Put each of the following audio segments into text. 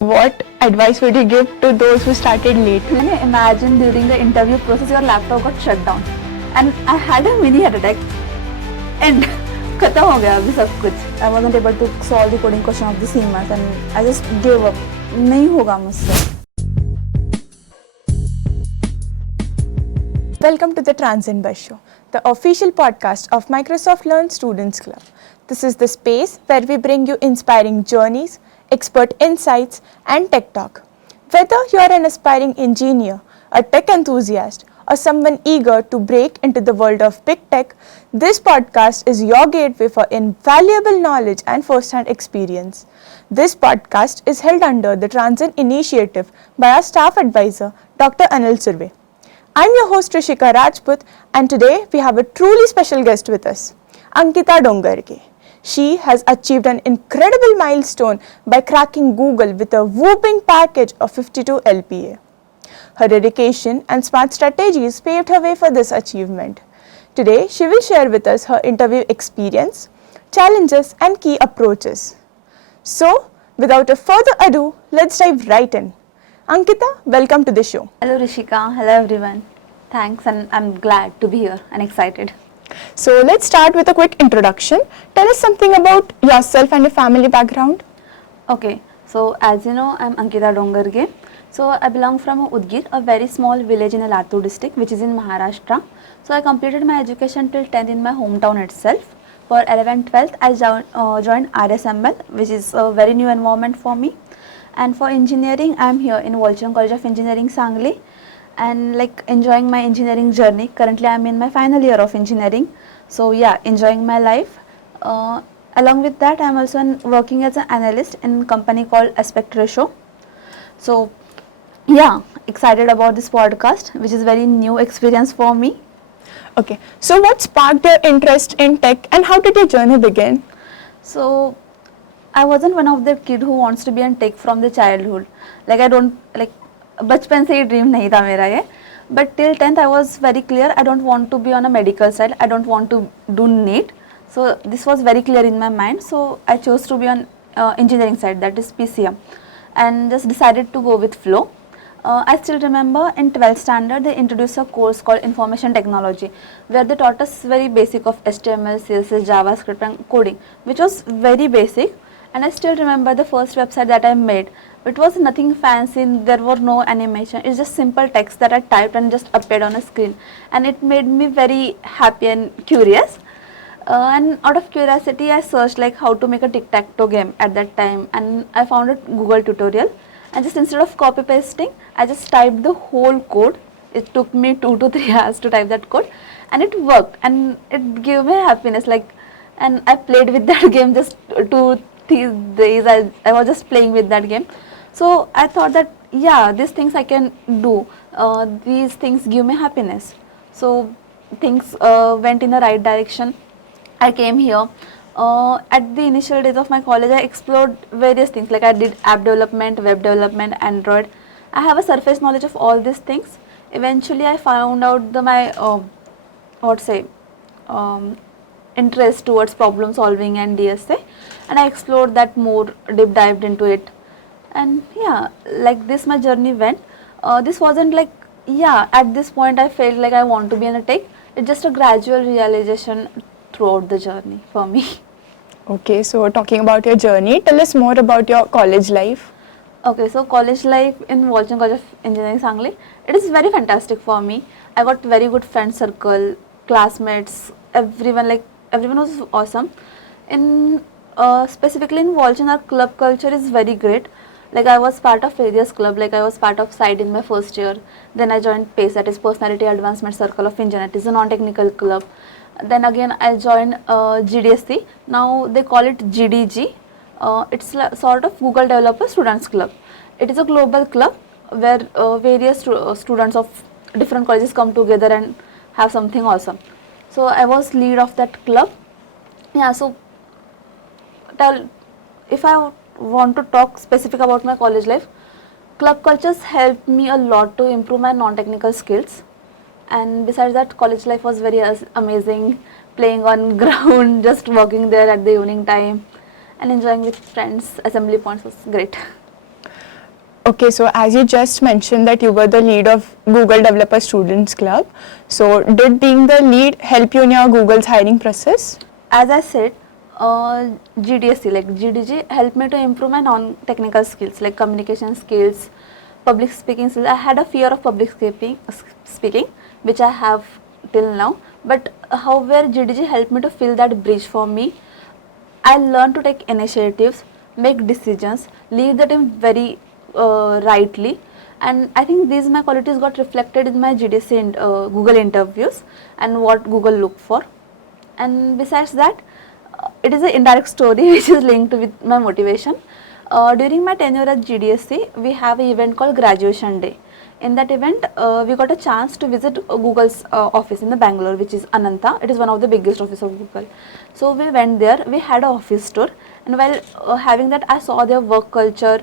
What advice would you give to those who started late? Can you imagine during the interview process your laptop got shut down and I had a mini heart attack and खत्म हो गया अभी सब कुछ. I wasn't able to solve the coding question of the CMAS and I just gave up. नहीं होगा मुझसे. Welcome to the Transcend Buzz Show, the official podcast of Microsoft Learn Students Club. This is the space where we bring you inspiring journeys, expert insights, and tech talk. Whether you are an aspiring engineer, a tech enthusiast, or someone eager to break into the world of big tech, this podcast is your gateway for invaluable knowledge and first-hand experience. This podcast is held under the Transcend Initiative by our staff advisor, Dr. Anil Surve. I'm your host Rishika Rajput, and today we have a truly special guest with us, Ankita Dongarge. She has achieved an incredible milestone by cracking Google with a whopping package of 52 LPA. Her dedication and smart strategies paved her way for this achievement. Today, she will share with us her interview experience, challenges, and key approaches. So, without a further ado, let's dive right in. Ankita, welcome to the show. Hello Rishika, hello everyone. Thanks, and I'm glad to be here and excited. So let's start with a quick introduction. Tell us something about yourself and your family background. Okay, so as you know, I'm Ankita Dongarge. So I belong from Udgir, a very small village in Latur district, which is in Maharashtra. So I completed my education till 10th in my hometown itself. For 11th, 12th, I joined RSML, which is a very new environment for me. And for engineering, I'm here in Volchon College of Engineering, Sangli, and enjoying my engineering journey. Currently, I'm in my final year of engineering. So yeah, enjoying my life. Along with that, I'm also working as an analyst in a company called Aspect Ratio. So yeah, excited about this podcast, which is very new experience for me. Okay, so what sparked your interest in tech and how did your journey begin? So I wasn't one of the kid who wants to be in tech from the childhood. बचपन से ही dream नहीं था मेरा ये. But till 10th I was very clear I don't want to be on a medical side. I don't want to do NEET. So this was very clear in my mind. So I chose to be on engineering side, that is PCM, and just decided to go with flow. I still remember in 12th standard they introduced a course called Information Technology, where they taught us very basic of HTML, CSS, JavaScript and coding, which was very basic. And I still remember the first website that I made. It was nothing fancy, there were no animation, it's just simple text that I typed and just appeared on a screen. And it made me very happy and curious. And out of curiosity, I searched how to make a tic-tac-toe game at that time. And I found a Google tutorial. And just instead of copy-pasting, I just typed the whole code. It took me 2 to 3 hours to type that code. And it worked. And it gave me happiness. And I played with that game just 2 days. I was just playing with that game. So I thought that yeah, these things I can do, these things give me happiness. So things went in the right direction. I came here. At the initial days of my college, I explored various things, I did app development, web development, Android. I have a surface knowledge of all these things. Eventually I found out my interest towards problem solving and DSA, and I explored that more, deep dived into it. And yeah, like this my journey went. This wasn't at this point I felt like I want to be in a tech. It's just a gradual realization throughout the journey for me. Okay, so talking about your journey, tell us more about your college life. Okay, so college life in Volchon College of Engineering, Sangli, it is very fantastic for me. I got very good friend circle, classmates, everyone was awesome. In specifically in Volchon, our club culture is very great. I was part of various club, I was part of SIDE in my first year. Then I joined PACE, that is Personality Advancement Circle of Engineering. It is a non-technical club. Then again I joined GDSC. Now they call it GDG. It's sort of Google Developer Students Club. It is a global club where various students of different colleges come together and have something awesome. So I was lead of that club. Yeah, so if I want to talk specific about my college life, club cultures helped me a lot to improve my non-technical skills. And besides that, college life was very amazing, playing on ground, just walking there at the evening time and enjoying with friends. Assembly points was great. Okay, so as you just mentioned that you were the lead of Google Developer Students Club, so did being the lead help you in your Google's hiring process? As I said, GDSC like GDG helped me to improve my non-technical skills like communication skills, public speaking skills. I had a fear of public speaking, which I have till now. But however, GDG helped me to fill that bridge for me. I learned to take initiatives, make decisions, lead the team very rightly, and I think these my qualities got reflected in my GDC and Google interviews and what Google look for. And besides that, it is an indirect story which is linked with my motivation. During my tenure at GDSC, we have an event called Graduation Day. In that event, we got a chance to visit Google's office in the Bangalore, which is Ananta. It is one of the biggest office of Google. So we went there, we had an office tour, and while having that, I saw their work culture,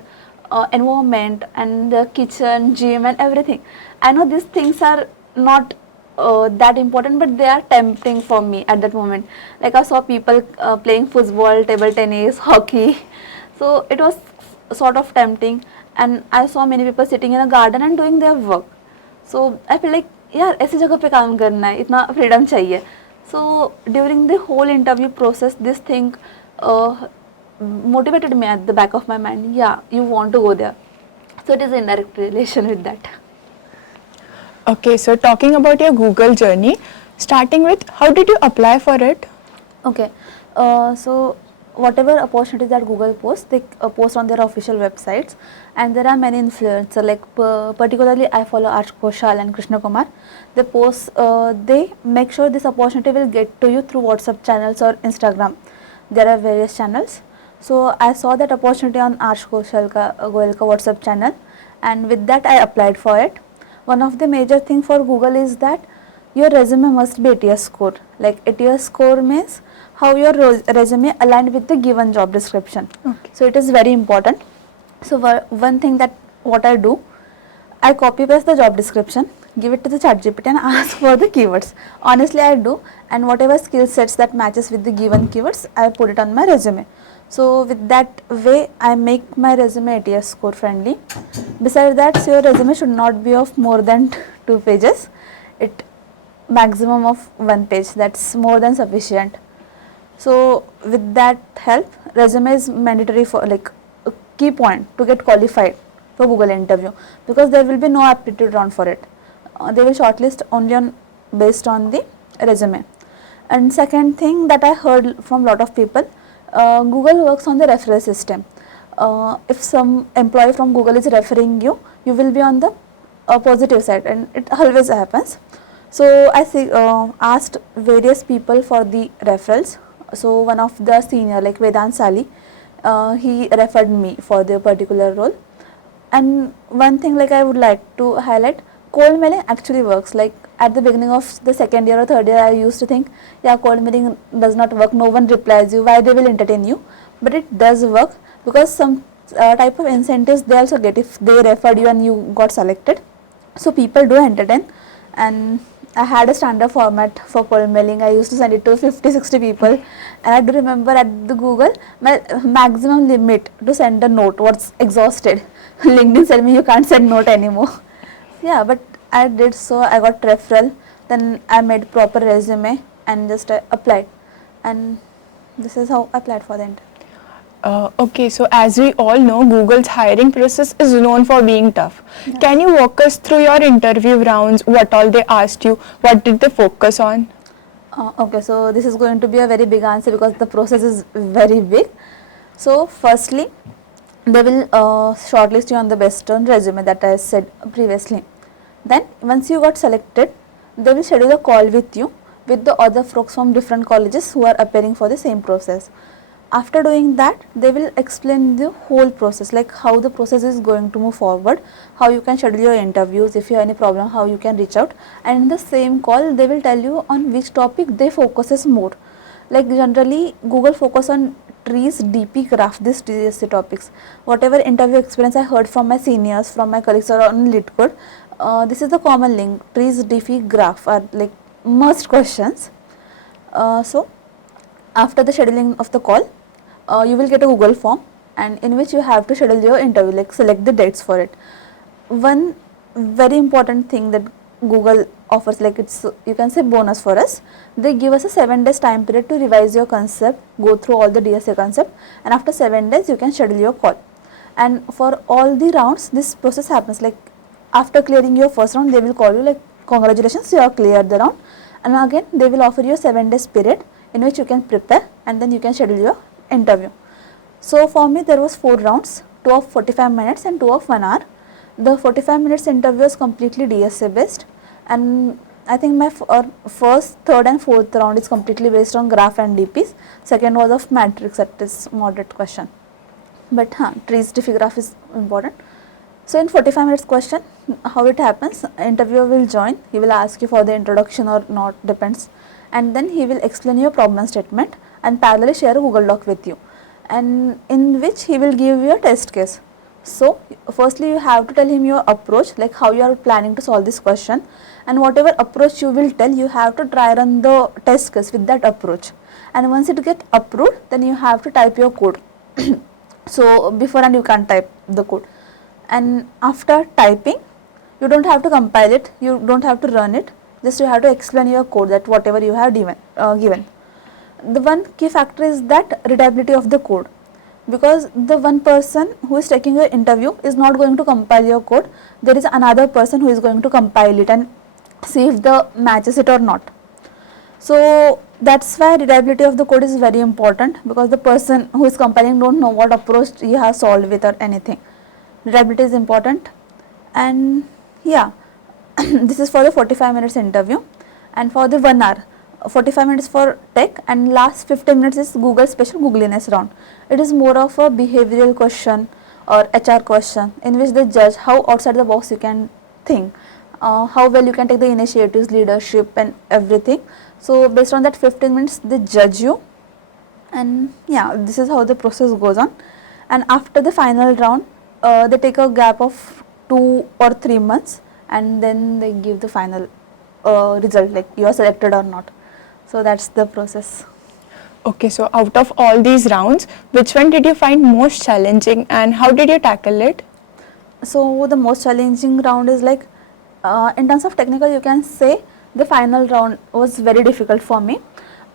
environment, and the kitchen, gym, and everything. I know these things are not that important, but they are tempting for me at that moment. Like I saw people playing football, table tennis, hockey. So it was sort of tempting, and I saw many people sitting in a garden and doing their work. So I feel like यार ऐसी जगह पे काम करना है, इतना freedom चाहिए. So during the whole interview process, this thing motivated me at the back of my mind. Yeah, you want to go there. So it is an indirect relation with that. Okay, so talking about your Google journey, starting with how did you apply for it? Okay, so whatever opportunities that Google posts, they post on their official websites, and there are many influencers. Like particularly, I follow Arch Koshal and Krishna Kumar. They post, they make sure this opportunity will get to you through WhatsApp channels or Instagram. There are various channels. So I saw that opportunity on Arch Koshal ka Goel ka WhatsApp channel, and with that I applied for it. One of the major thing for Google is that your resume must be ATS score. Like ATS score means how your resume aligned with the given job description. Okay. So it is very important. So one thing that what I do, I copy paste the job description, give it to the ChatGPT and ask for the keywords. Honestly, I do, and whatever skill sets that matches with the given keywords, I put it on my resume. So with that way, I make my resume ATS score friendly. Besides that, so your resume should not be of more than 2 pages. It maximum of 1 page. That's more than sufficient. So with that help, resume is mandatory for like a key point to get qualified for Google interview, because there will be no aptitude round for it. They will shortlist only on based on the resume. And second thing that I heard from lot of people, Google works on the referral system. If some employee from Google is referring you, you will be on the positive side, and it always happens. So I asked various people for the referrals. So one of the senior like Vedant Sali, he referred me for the particular role. And one thing like I would like to highlight, cold mailing actually works. Like at the beginning of the second year or third year, I used to think, yeah, cold mailing does not work, no one replies you, why they will entertain you? But it does work, because some type of incentives they also get if they referred you and you got selected. So people do entertain, and I had a standard format for cold mailing. I used to send it to 50-60 people, and I do remember at the Google, my maximum limit to send a note was exhausted. LinkedIn said me you can't send note anymore. Yeah, but I did so. I got referral. Then I made proper resume and just applied, and this is how I applied for the interview. Okay, so as we all know, Google's hiring process is known for being tough. Yeah. Can you walk us through your interview rounds? What all they asked you? What did they focus on? Okay, so this is going to be a very big answer because the process is very big. So firstly, they will shortlist you on the based on resume that I said previously. Then once you got selected, they will schedule a call with you with the other folks from different colleges who are appearing for the same process. After doing that, they will explain the whole process, like how the process is going to move forward, how you can schedule your interviews, if you have any problem, how you can reach out, and in the same call, they will tell you on which topic they focuses more. Like generally, Google focus on trees, DP, graph, these TSC topics. Whatever interview experience I heard from my seniors, from my colleagues or on LeetCode, this is the common link. Trees, DP, graph are like must questions. So after the scheduling of the call, you will get a Google form. and in which you have to schedule your interview, like select the dates for it. One very important thing that Google offers, like it's, you can say, bonus for us, they give us a 7 days time period to revise your concept, go through all the DSA concept, and after 7 days you can schedule your call. And for all the rounds this process happens, like after clearing your first round they will call you like, congratulations, you have cleared the round, and again they will offer you a 7 days period in which you can prepare, and then you can schedule your interview. So for me there was 4 rounds, 2 of 45 minutes and 2 of 1 hour. The 45 minutes interview is completely DSA based, and I think my first, third and fourth round is completely based on graph and DPs. Second was of matrix, that is moderate question. But trees, diffy graph is important. So in 45 minutes question, how it happens, interviewer will join, he will ask you for the introduction or not, depends, and then he will explain your problem statement and parallelly share a Google Doc with you, and in which he will give you a test case. So firstly you have to tell him your approach, like how you are planning to solve this question, and whatever approach you will tell, you have to try run the test case with that approach, and once it get approved then you have to type your code. So beforehand you can't type the code, and after typing you don't have to compile it, you don't have to run it, just you have to explain your code, that whatever you have given. The one key factor is that readability of the code, because the one person who is taking your interview is not going to compile your code, there is another person who is going to compile it and see if the matches it or not. So that's why readability of the code is very important, because the person who is compiling don't know what approach you have solved with or anything. Readability is important. And yeah, this is for the 45 minutes interview, and for the 1 hour, 45 minutes for tech, and last 15 minutes is Google special googliness round. It is more of a behavioral question or HR question in which they judge how outside the box you can think, how well you can take the initiatives, leadership and everything. So based on that 15 minutes they judge you, and yeah, this is how the process goes on. And after the final round they take a gap of 2 or 3 months, and then they give the final result, like you are selected or not. So that's the process. Okay, so out of all these rounds, which one did you find most challenging and how did you tackle it? So the most challenging round is like, in terms of technical, you can say the final round was very difficult for me.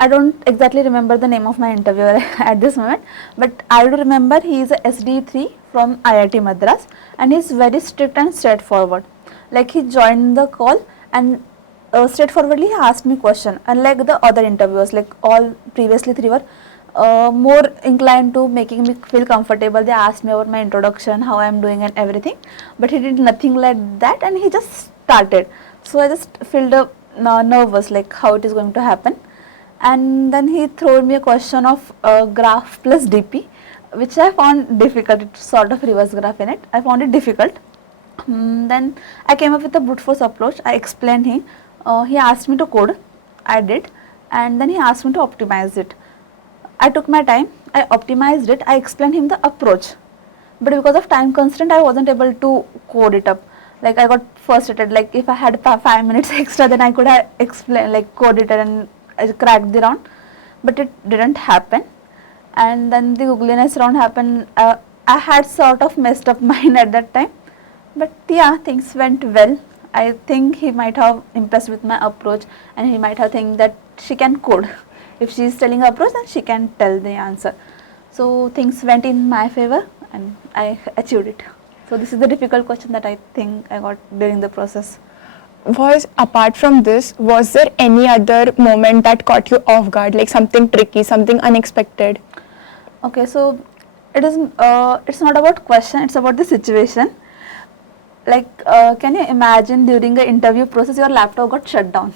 I don't exactly remember the name of my interviewer at this moment, but I do remember he is a SD3 from IIT Madras, and he is very strict and straightforward. Like he joined the call and straightforwardly he asked me question, unlike the other interviewers, like all previously 3 were more inclined to making me feel comfortable. They asked me about my introduction, how I am doing and everything, but he did nothing like that, and he just started. So I just felt nervous, like how it is going to happen. And then he threw me a question of graph plus DP, which I found difficult. It's sort of reverse graph in it. I found it difficult. Then I came up with a brute force approach. I explained him. He asked me to code, I did, and then he asked me to optimize it. I took my time, I optimized it, I explained him the approach, but because of time constraint I wasn't able to code it up. Like I got frustrated, like if I had 5 minutes extra then I could have explained, like coded it and I cracked the round, but it didn't happen. And then the googliness round happened. I had sort of messed up mine at that time, but yeah, things went well. I think he might have impressed with my approach, and he might have think that she can code. If she is telling her approach, then she can tell the answer. So things went in my favor and I achieved it. So this is the difficult question that I think I got during the process. Apart from this, was there any other moment that caught you off guard, like something tricky, something unexpected? Okay, so it's not about question, it's about the situation. Like can you imagine during the interview process your laptop got shut down?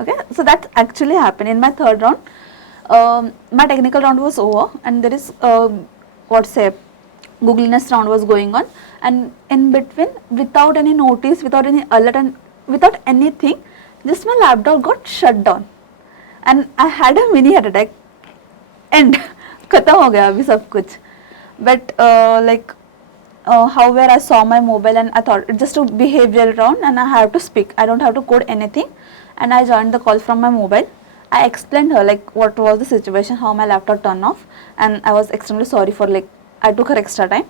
Okay, so that actually happened in my third round. My technical round was over, and there is googliness round was going on, and in between, without any notice, without any alert and without anything, just my laptop got shut down, and I had a mini heart attack. And खत्म हो गया अभी सब कुछ. But however, I saw my mobile and I thought it's just a behavioral round and I have to speak. I don't have to code anything, and I joined the call from my mobile. I explained her like what was the situation, how my laptop turned off, and I was extremely sorry for like I took her extra time.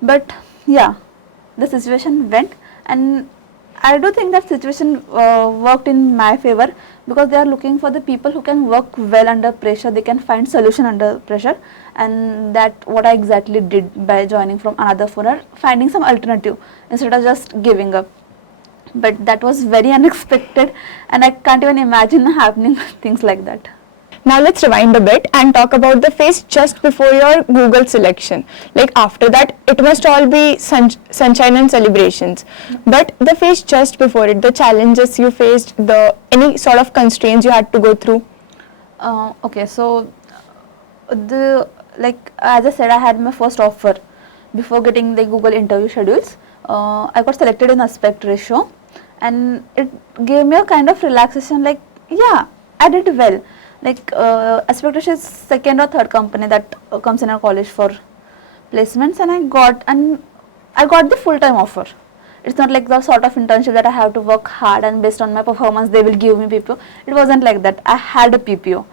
But yeah, the situation went, and I do think that situation worked in my favor, because they are looking for the people who can work well under pressure, they can find solution under pressure, and that what I exactly did by joining from another firm, finding some alternative instead of just giving up. But that was very unexpected, and I can't even imagine happening things like that. Now let's rewind a bit and talk about the phase just before your Google selection. Like after that, it must all be sunshine and celebrations. But the phase just before it, the challenges you faced, the any sort of constraints you had to go through. Okay, so the like as I said, I had my first offer before getting the Google interview schedules. I got selected in aspect ratio, and it gave me a kind of relaxation. Like yeah, I did well. Like aspect ratio is second or third company that comes in our college for placements, and I got the full time offer. It's not like the sort of internship that I have to work hard and based on my performance they will give me PPO. It wasn't like that. I had a PPO.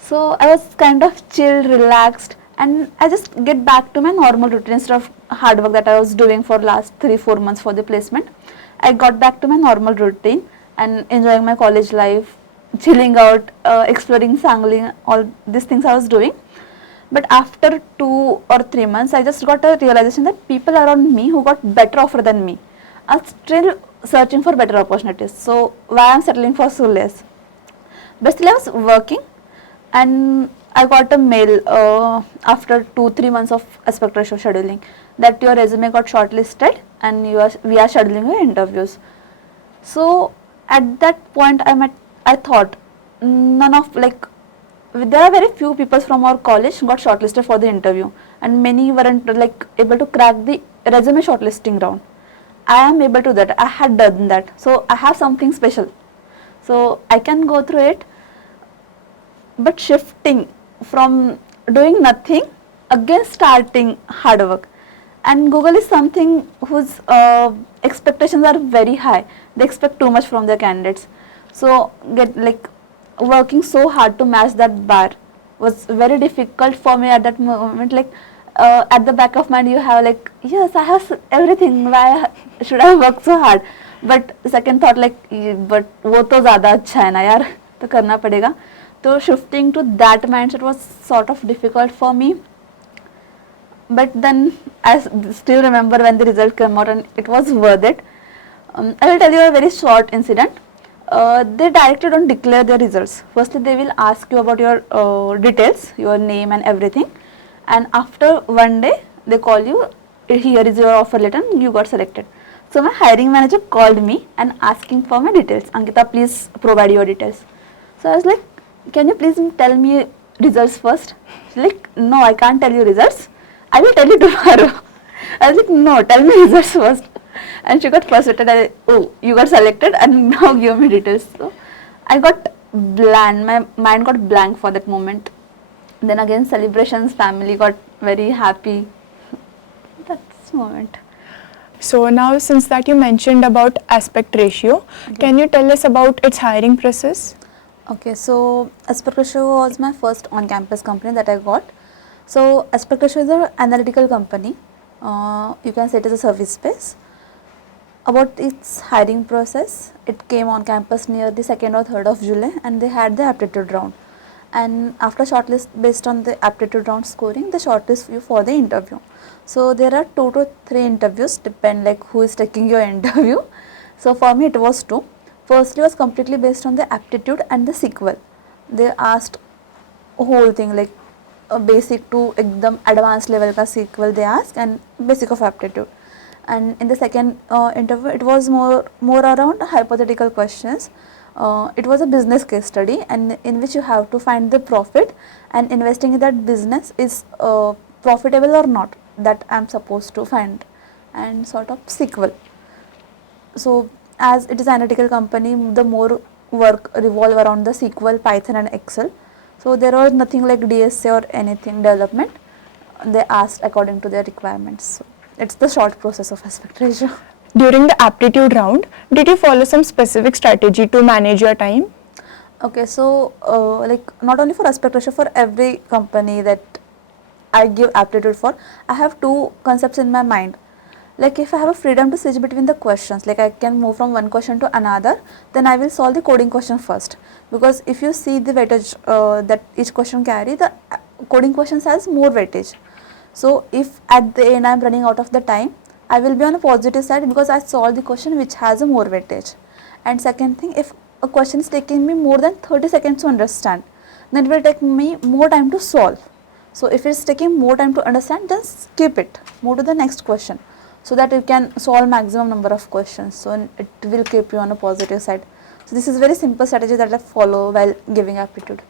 So I was kind of chill, relaxed, and I just get back to my normal routine instead of hard work that I was doing for last 3-4 months for the placement. I got back to my normal routine and enjoying my college life, chilling out, exploring Sangli, all these things I was doing. But after 2 or 3 months, I just got a realization that people around me who got better offer than me are still searching for better opportunities. So why I'm settling for so less? But still I was working, and I got a mail after 2-3 months of aspect ratio scheduling that your resume got shortlisted and we are scheduling your interviews. So at that point I thought none of like there are very few people from our college got shortlisted for the interview, and many weren't like able to crack the resume shortlisting round. I am able to that. I had done that, so I have something special. So I can go through it. But shifting from doing nothing against starting hard work, and Google is something whose expectations are very high. They expect too much from their candidates. So get like working so hard to match that bar was very difficult for me at that moment. Like at the back of mind you have like, yes, I have everything, why should I work so hard? But second thought like, but वो तो ज़्यादा अच्छा है ना यार, तो करना पड़ेगा. So shifting to that mindset was sort of difficult for me. But then I still remember when the result came out and it was worth it. I will tell you a very short incident. They directly don't declare their results. Firstly, they will ask you about your details, your name and everything. And after one day, they call you, here is your offer letter and you got selected. So my hiring manager called me and asking for my details. Ankita, please provide your details. So I was like, can you please tell me results first? She's like, no, I can't tell you results. I will tell you tomorrow. I was like, no, tell me results first. And she got frustrated. Oh, you got selected and now give me details. So I got blank. My mind got blank for that moment. Then again, celebrations, family got very happy. That's the moment. So now, since that you mentioned about aspect ratio, can you tell us about its hiring process? Okay, so Aspect Ratio was my first on-campus company that I got. So Aspect Ratio is an analytical company. You can say it is a service space. About its hiring process, it came on campus near the 2nd or 3rd of July, and they had the aptitude round. And after shortlist, based on the aptitude round scoring, they shortlist you for the interview. So there are 2 to 3 interviews, depend like who is taking your interview. So for me it was 2. Firstly was completely based on the aptitude and the SQL. They asked a whole thing like a basic to ekdam advanced level ka SQL they asked, and basic of aptitude. And in the second interview it was more around hypothetical questions. It was a business case study, and in which you have to find the profit, and investing in that business is profitable or not, that I am supposed to find, and sort of SQL. So as it is an analytical company, the more work revolve around the SQL, Python and Excel. So there was nothing like DSA or anything development. They asked according to their requirements. So it's the short process of aspect ratio. During the aptitude round, did you follow some specific strategy to manage your time? Okay, so like not only for aspect ratio, for every company that I give aptitude for, I have two concepts in my mind. Like if I have a freedom to switch between the questions, like I can move from one question to another, then I will solve the coding question first. Because if you see the weightage that each question carry, the coding questions has more weightage. So if at the end I am running out of the time, I will be on a positive side because I solved the question which has a more weightage. And second thing, if a question is taking me more than 30 seconds to understand, then it will take me more time to solve. So if it's taking more time to understand, then skip it, move to the next question, so that you can solve maximum number of questions. So it will keep you on a positive side. So this is very simple strategy that I follow while giving aptitude.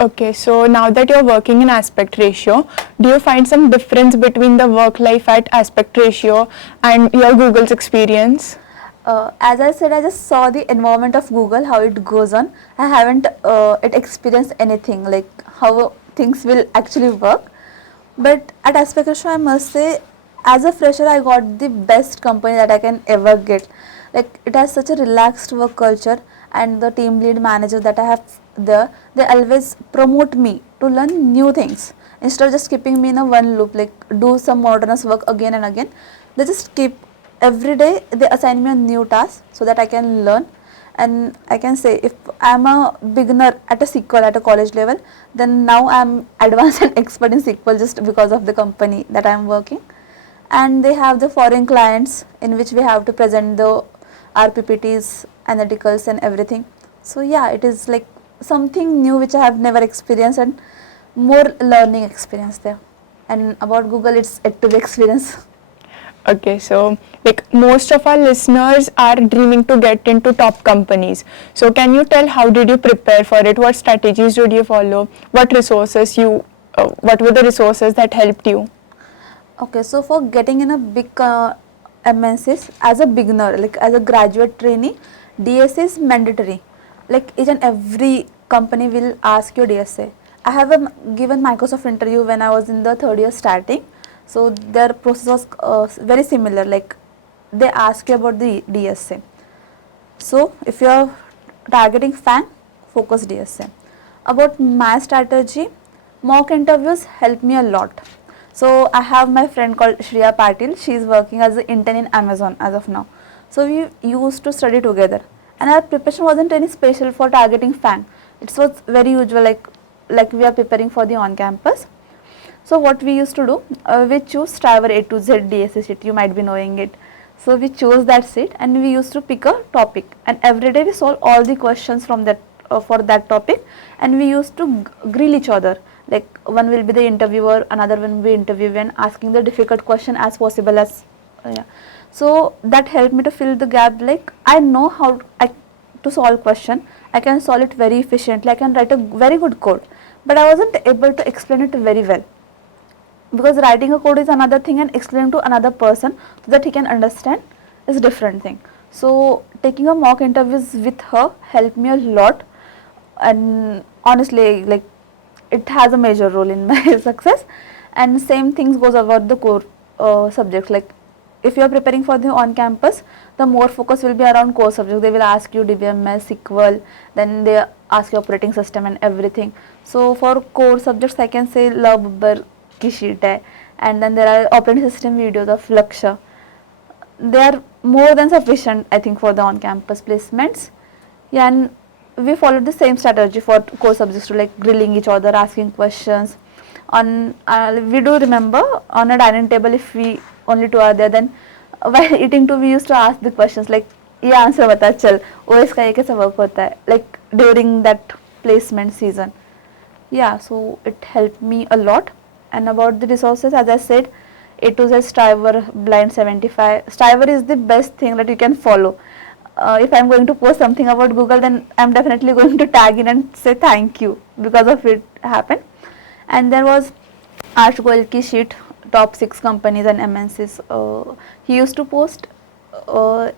Okay, so now that you're working in aspect ratio, do you find some difference between the work life at aspect ratio and your Google's experience? As I said, I just saw the environment of Google, how it goes on. I haven't experienced anything like how things will actually work. But at aspect ratio, I must say, as a fresher, I got the best company that I can ever get. Like it has such a relaxed work culture, and the team lead manager that I have there, they always promote me to learn new things instead of just keeping me in a one loop, like do some monotonous work again and again. They just keep every day, they assign me a new task so that I can learn. And I can say if I'm a beginner at a SQL at a college level, then now I'm advanced and expert in SQL just because of the company that I'm working. And they have the foreign clients in which we have to present the RPPTs, analyticals and everything. So yeah, it is like something new which I have never experienced, and more learning experience there. And about Google, it's yet to be experience. Okay, so like most of our listeners are dreaming to get into top companies. So can you tell how did you prepare for it? What strategies did you follow? What were the resources that helped you? Okay, so for getting in a big MNCs as a beginner, like as a graduate trainee, DSA is mandatory. Like each and every company will ask you DSA. I have given Microsoft interview when I was in the third year starting. So their process was very similar. Like they ask you about the DSA. So if you are targeting FAN, focus DSA. About my strategy, mock interviews help me a lot. So I have my friend called Shreya Patil. She is working as an intern in Amazon as of now. So we used to study together, and our preparation wasn't any special for targeting FAN. It was very usual, like we are preparing for the on-campus. So what we used to do, we choose Striver A to Z DSA sheet. You might be knowing it. So we chose that sheet and we used to pick a topic, and every day we solve all the questions from that for that topic, and we used to grill each other. Like one will be the interviewer, another one will be interviewee, and asking the difficult question as possible as yeah. So that helped me to fill the gap. Like I know how to solve question. I can solve it very efficiently. I can write a very good code, but I wasn't able to explain it very well, because writing a code is another thing and explaining to another person so that he can understand is a different thing. So taking a mock interviews with her helped me a lot, and honestly, like it has a major role in my success. And same things goes about the core subjects. Like if you are preparing for the on campus, the more focus will be around core subjects. They will ask you DBMS, SQL, then they ask you operating system and everything. So for core subjects, I can say Love की sheet है, and then there are operating system videos of Laksha. They are more than sufficient, I think, for the on-campus placements. Yeah, and we followed the same strategy for core subjects, to like grilling each other, asking questions. On we do remember on a dining table, if we only two are there, then while eating too, we used to ask the questions like, ये answer बता चल, वो इसका ये कैसे work होता है, like during that placement season. Yeah, so it helped me a lot. And about the resources, as I said, A to Z Striver Blind 75. Striver is the best thing that you can follow. If I'm going to post something about Google, then I'm definitely going to tag in and say thank you, because of it happened. And there was Ash Goel ki sheet, top 6 companies and MNCs. He used to post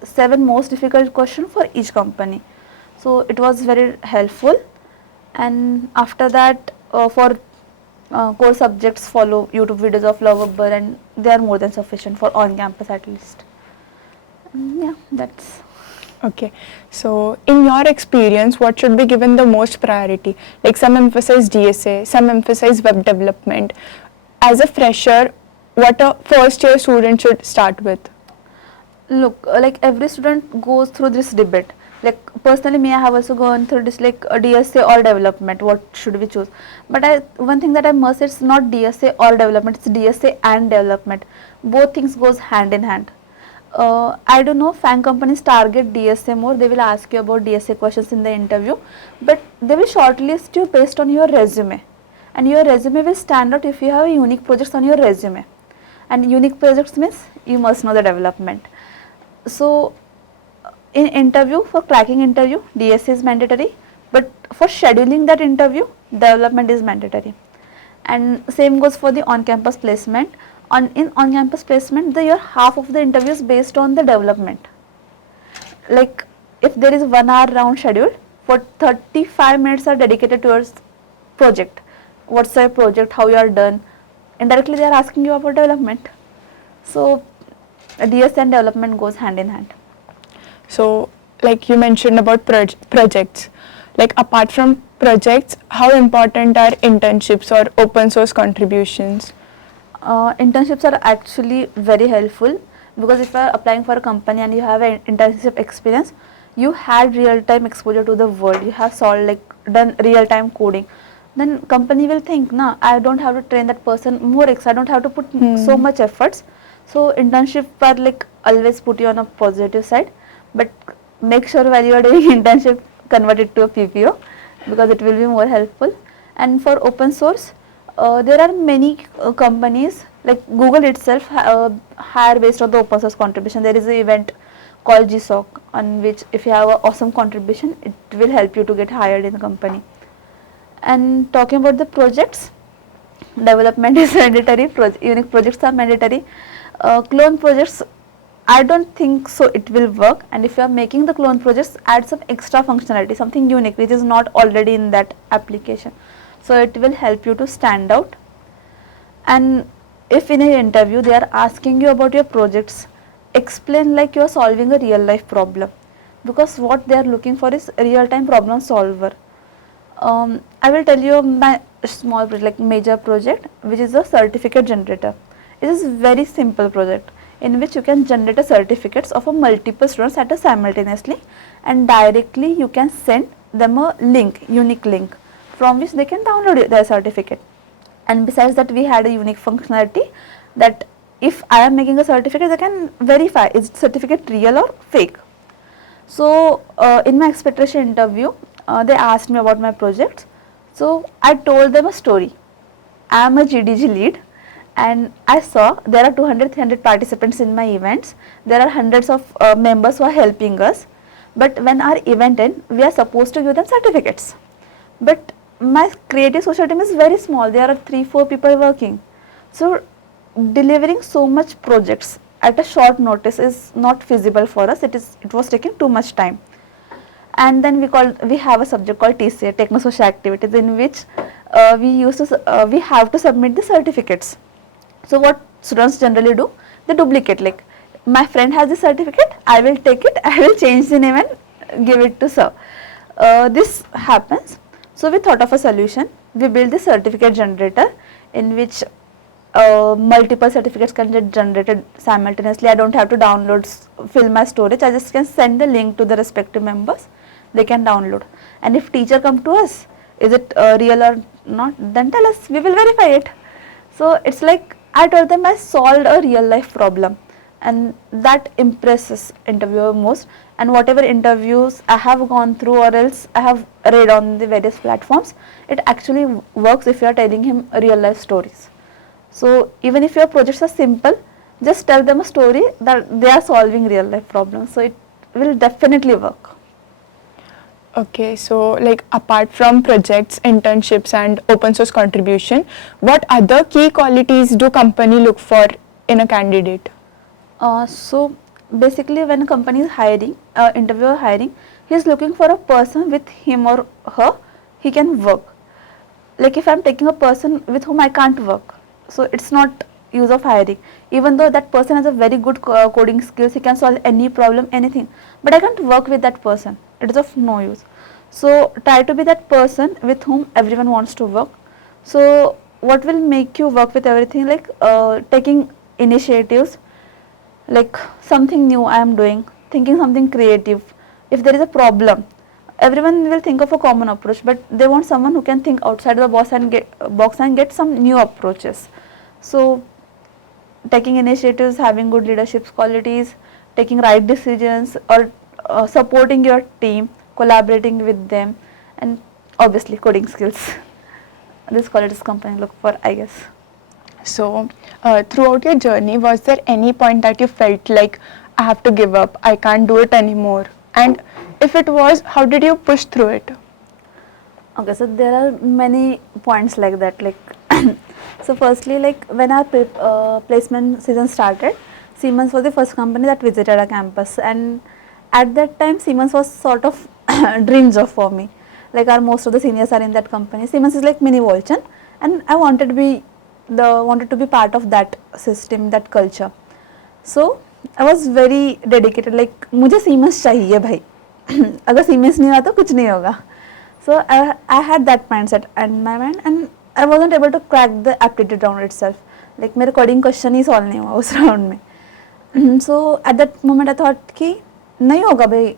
7 most difficult questions for each company. So it was very helpful. And after that, for core subjects, follow YouTube videos of Lovable, and they are more than sufficient for on campus at least. Yeah, that's. Okay, so in your experience, what should be given the most priority? Like some emphasize DSA, some emphasize web development. As a fresher, what a first year student should start with? Look, like every student goes through this debate. Like personally, me, I have also gone through this like a DSA or development. What should we choose? But one thing that I must say, it's not DSA or development. It's DSA and development. Both things goes hand in hand. I don't know. FANG companies target DSA more. They will ask you about DSA questions in the interview, but they will shortlist you based on your resume, and your resume will stand out if you have unique projects on your resume. And unique projects means you must know the development. So in interview, for cracking interview, DSA is mandatory, but for scheduling that interview, development is mandatory. And same goes for the on-campus placement. In on-campus placement, your half of the interview is based on the development. Like if there is 1 hour round scheduled, for 35 minutes are dedicated towards project. What's your project, how you are done. Indirectly they are asking you about development. So DS and development goes hand in hand. So like you mentioned about projects, like apart from projects, how important are internships or open source contributions? Internships are actually very helpful, because if you are applying for a company and you have an internship experience, you had real time exposure to the world, you have solved, like done real time coding, then company will think, nah, I don't have to train that person more, I don't have to put so much efforts. So internship are like always put you on a positive side, but make sure while you are doing internship, convert it to a PPO, because it will be more helpful. And for open source, there are many companies, like Google itself hire based on the open source contribution. There is an event called GSOC, on which if you have an awesome contribution, it will help you to get hired in the company. And talking about the projects, development is mandatory, unique projects are mandatory. Clone projects, I don't think so it will work, and if you are making the clone projects, add some extra functionality, something unique which is not already in that application. So it will help you to stand out. And if in an interview they are asking you about your projects, explain like you are solving a real life problem, because what they are looking for is a real time problem solver. I will tell you my small project, like major project, which is a certificate generator. It is a very simple project in which you can generate a certificates of a multiple students at a simultaneously, and directly you can send them a link, unique link, from which they can download their certificate. And besides that, we had a unique functionality that if I am making a certificate, they can verify is certificate real or fake. So in my expectation interview, they asked me about my project. So I told them a story. I am a GDG lead, and I saw there are 200-300 participants in my events. There are hundreds of members who are helping us. But when our event ends, we are supposed to give them certificates. But my creative social team is very small. There are 3-4 people working. So delivering so much projects at a short notice is not feasible for us. It was taking too much time. And then we have a subject called TCA, Techno-Social Activities, in which we have to submit the certificates. So what students generally do, they duplicate, like my friend has the certificate, I will take it, I will change the name and give it to sir. This happens. So we thought of a solution. We built the certificate generator in which multiple certificates can get generated simultaneously. I don't have to fill my storage. I just can send the link to the respective members. They can download. And if teacher come to us, is it real or not, then tell us, we will verify it. So it's like I told them I solved a real life problem, and that impresses interviewer most. And whatever interviews I have gone through or else I have read on the various platforms, it actually works if you are telling him real life stories. So even if your projects are simple, just tell them a story that they are solving real life problems. So it will definitely work. Okay, so like apart from projects, internships and open source contribution, what other key qualities do company look for in a candidate? So basically when a company is hiring, interviewer hiring, he is looking for a person with him or her he can work. Like if I am taking a person with whom I can't work, so it's not use of hiring. even though that person has a very good coding skills, he can solve any problem, anything, but I can't work with that person, it is of no use. So try to be that person with whom everyone wants to work. So what will make you work with everything, like taking initiatives, like something new I am doing, thinking something creative. If there is a problem, everyone will think of a common approach, but they want someone who can think outside the box and get some new approaches. So taking initiatives, having good leadership qualities, taking right decisions, or supporting your team, collaborating with them, and obviously coding skills. This qualities company look for, I guess. So, throughout your journey, was there any point that you felt like, I have to give up, I can't do it anymore? And if it was, how did you push through it? Okay, so there are many points like that. Like, so firstly, like when our placement season started, Siemens was the first company that visited our campus, and at that time, Siemens was sort of dream job for me. Like most of the seniors are in that company. Siemens is like mini Volchan, and I wanted to be part of that system, that culture. So I was very dedicated. Like मुझे Siemens चाहिए भाई. अगर Siemens नहीं हुआ तो कुछ नहीं होगा. So I had that mindset in my mind, and I wasn't able to crack the aptitude round itself. Like मेरे coding question ही solve नहीं हुआ उस round में. So at that moment I thought कि नहीं होगा भाई.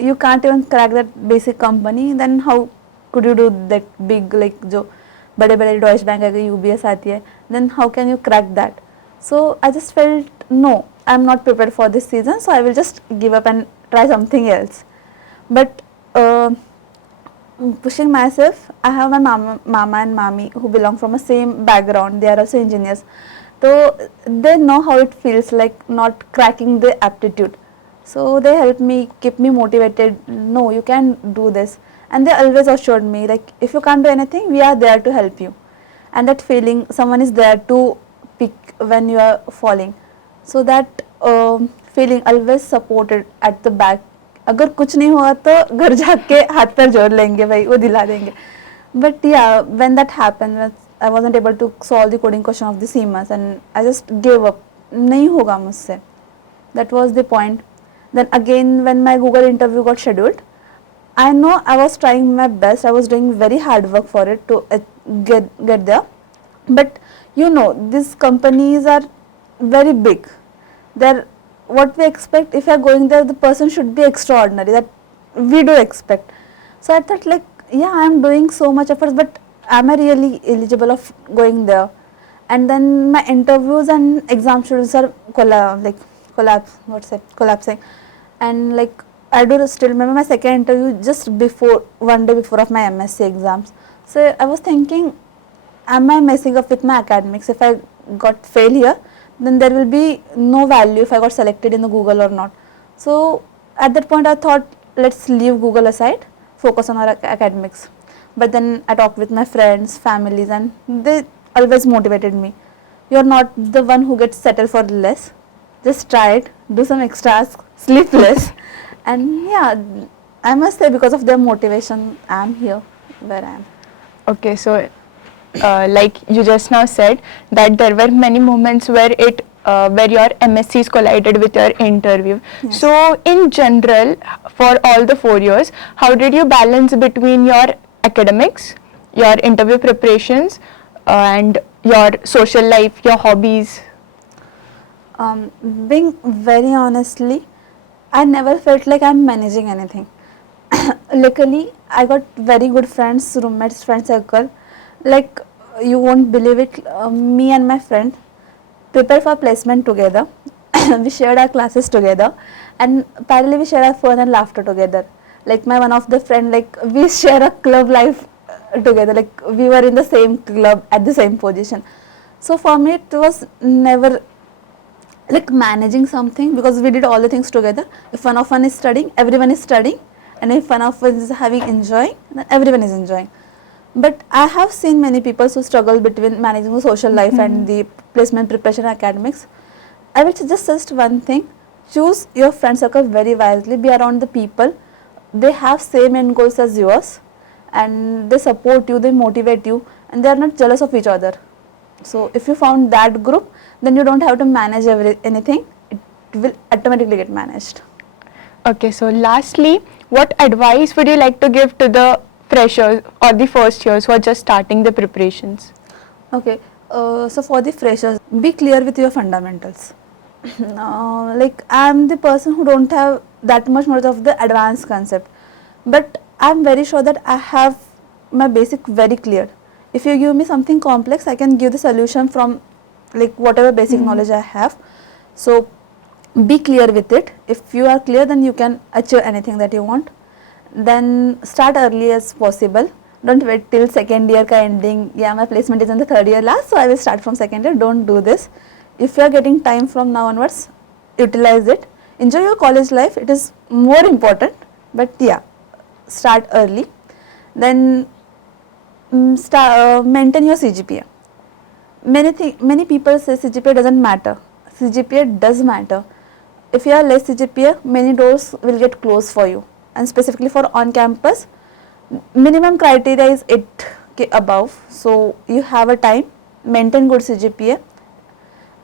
You can't even crack that basic company. Then how could you do that big, like जो बड़े बड़े Deutsche Bank है, UBS आती है. Then how can you crack that? So I just felt no, I am not prepared for this season. So I will just give up and try something else. But pushing myself, I have my mama and mami who belong from a same background. They are also engineers, so they know how it feels like not cracking the aptitude. So they help me, keep me motivated. No, you can do this, and they always assured me like if you can't do anything, we are there to help you. And that feeling, someone is there to pick when you are falling. So that feeling always supported at the back. अगर कुछ नहीं हुआ तो घर जाके हाथ पैर जोड़ लेंगे भाई, वो दिला देंगे. But yeah, when that happened, I wasn't able to solve the coding question of the Siemens, and I just gave up. नहीं होगा मुझसे. That was the point. Then again, when my Google interview got scheduled, I know I was trying my best. I was doing very hard work for it to get there. But you know, these companies are very big. They're what we expect. If you are going there, the person should be extraordinary. That we do expect. So I thought like, yeah, I am doing so much efforts, but am I really eligible of going there? And then my interviews and exam schedules are collapsing. And like I do still remember my second interview just before, one day before of my MSc exams. So I was thinking, am I messing up with my academics? If I got fail here, then there will be no value if I got selected in the Google or not. So at that point I thought, let's leave Google aside, focus on our academics. But then I talked with my friends, families, and they always motivated me. You're not the one who gets settled for less. Just try it, do some extras, sleep less. And yeah, I must say because of their motivation, I am here where I am. Okay, so like you just now said that there were many moments where where your MSCs collided with your interview. Yes. So in general, for all the 4 years, how did you balance between your academics, your interview preparations, and your social life, your hobbies? Being very honestly, I never felt like I'm managing anything. Luckily, I got very good friends, roommates, friend circle. Like you won't believe it, me and my friend prepare for placement together. We shared our classes together, and parallelly we share our fun and laughter together. Like my one of the friend, like we share a club life together. Like we were in the same club at the same position. So for me, it was never like managing something because we did all the things together. If one of us is studying, everyone is studying, and if one of us is having enjoying, then everyone is enjoying. But I have seen many people who struggle between managing the social life and the placement preparation academics. I will just one thing: choose your friend circle very wisely. Be around the people they have same end goals as yours, and they support you, they motivate you, and they are not jealous of each other. So if you found that group, then you don't have to manage anything. It will automatically get managed. Okay, so lastly, what advice would you like to give to the freshers or the first years who are just starting the preparations? Okay, so for the freshers, be clear with your fundamentals. Like I'm the person who don't have that much knowledge of the advanced concept, but I'm very sure that I have my basic very clear. If you give me something complex, I can give the solution from like whatever basic knowledge I have. So be clear with it. If you are clear, then you can achieve anything that you want. Then start early as possible. Don't wait till second year ka ending. Yeah, my placement is in the third year last, so I will start from second year. Don't do this. If you are getting time from now onwards, utilize it. Enjoy your college life. It is more important. But yeah, start early. Then maintain your CGPA. Many people say CGPA doesn't matter. CGPA does matter. If you are less CGPA, many doors will get closed for you. And specifically for on campus, minimum criteria is 8K above. So you have a time, maintain good CGPA,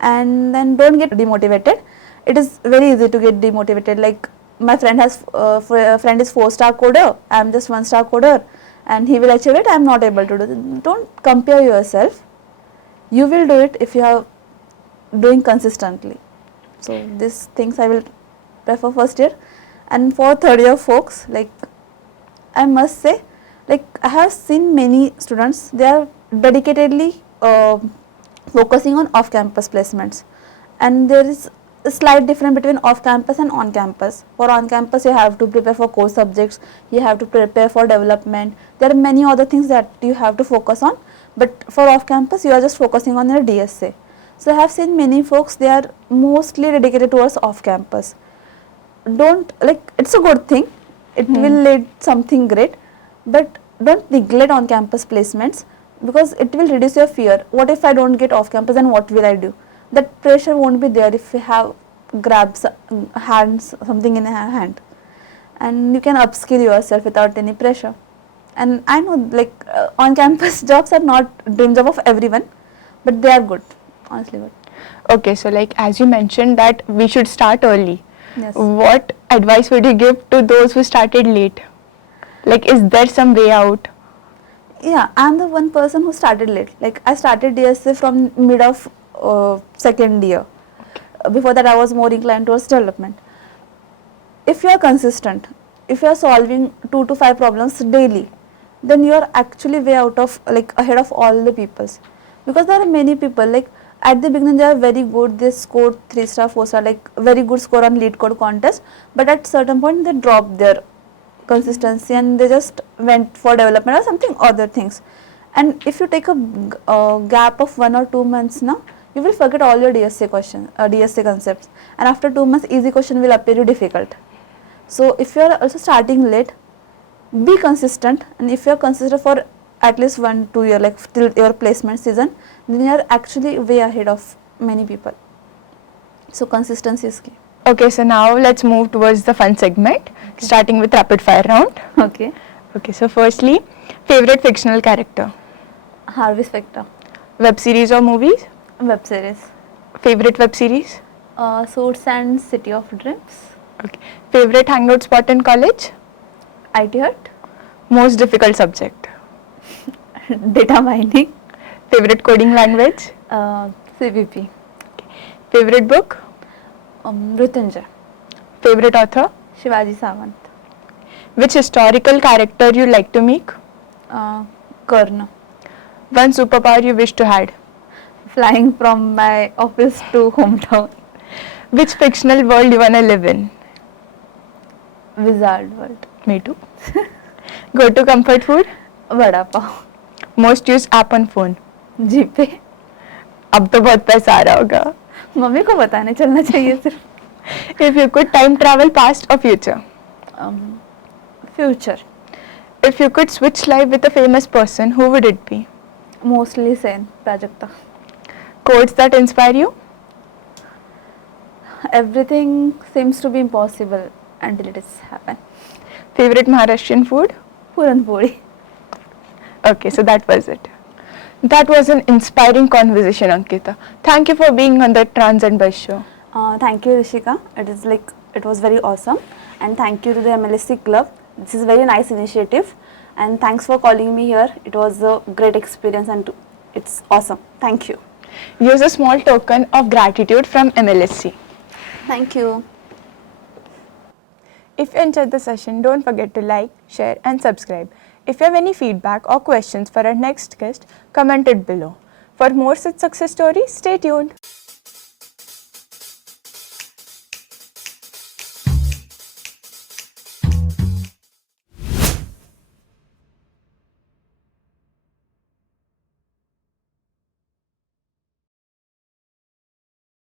and then don't get demotivated. It is very easy to get demotivated. Like my friend has friend is 4-star coder, I am just 1-star coder, and he will achieve it. I am not able to do it. Don't compare yourself. You will do it if you are doing consistently. So these things I will prefer first year. And for third year folks, like I must say, like I have seen many students, they are dedicatedly focusing on off-campus placements, and there is a slight difference between off-campus and on-campus. For on-campus, you have to prepare for core subjects, you have to prepare for development. There are many other things that you have to focus on, but for off-campus, you are just focusing on your DSA. So I have seen many folks, they are mostly dedicated towards off-campus. Don't, like, it's a good thing, it will lead something great, but don't neglect on-campus placements, because it will reduce your fear. What if I don't get off-campus, and what will I do? That pressure won't be there if you have grabs hands, something in a hand, and you can upskill yourself without any pressure. And I know, like on-campus jobs are not dream job of everyone, but they are good, honestly good. Okay, so like as you mentioned that we should start early. Yes. What advice would you give to those who started late? Like, is there some way out? Yeah, I'm the one person who started late. Like I started DSA from mid of second year. Before that I was more inclined towards development. If you are consistent, if you are solving 2 to 5 problems daily, then you are actually way out of, like ahead of all the peoples. Because there are many people, like at the beginning they are very good, they scored 3-star, 4-star, like very good score on lead code contest, but at certain point they dropped their consistency and they just went for development or something other things. And if you take a gap of 1 or 2 months now, you will forget all your DSA questions, DSA concepts, and after 2 months easy question will appear you difficult. So if you are also starting late, be consistent, and if you are consistent for at least 1-2 years, like till your placement season, then you are actually way ahead of many people. So consistency is key. Okay, so now let's move towards the fun segment, starting with rapid fire round. Okay. Okay, so firstly, favorite fictional character? Harvey Specter. Web series or movies? Web series. Favorite web series? Suits and City of Dreams. Okay. Favorite hangout spot in college? IT Hut. Most difficult subject? Data mining. Favorite coding language? CVP. Favorite book? Mrityunjay. Favorite author? Shivaji Savant. Which historical character you like to meet? Karna. One superpower you wish to had? Flying from my office to hometown. Which fictional world you wanna live in? Wizard world. Me too. Go to comfort food? Vada pav. Most used app on phone? जीपे. अब तो बहुत पैसा आ रहा होगा. Mummy को बताने चलना चाहिए सिर्फ. If you could time travel past or future? Future. If you could switch life with a famous person, who would it be? Mostly Sen, Prajakta. Quotes that inspire you? Everything seems to be impossible until it is happen. Favorite Maharashtrian food? Puran puri. Okay, so that was it. That was an inspiring conversation, Ankita. Thank you for being on the Transcend Buzz Show. Thank you, Rishika. It was very awesome, and thank you to the MLSC Club. This is a very nice initiative, and thanks for calling me here. It was a great experience, and it's awesome. Thank you. Here's a small token of gratitude from MLSC. Thank you. If you enjoyed the session, don't forget to like, share and subscribe. If you have any feedback or questions for our next guest, comment it below. For more such success stories, stay tuned.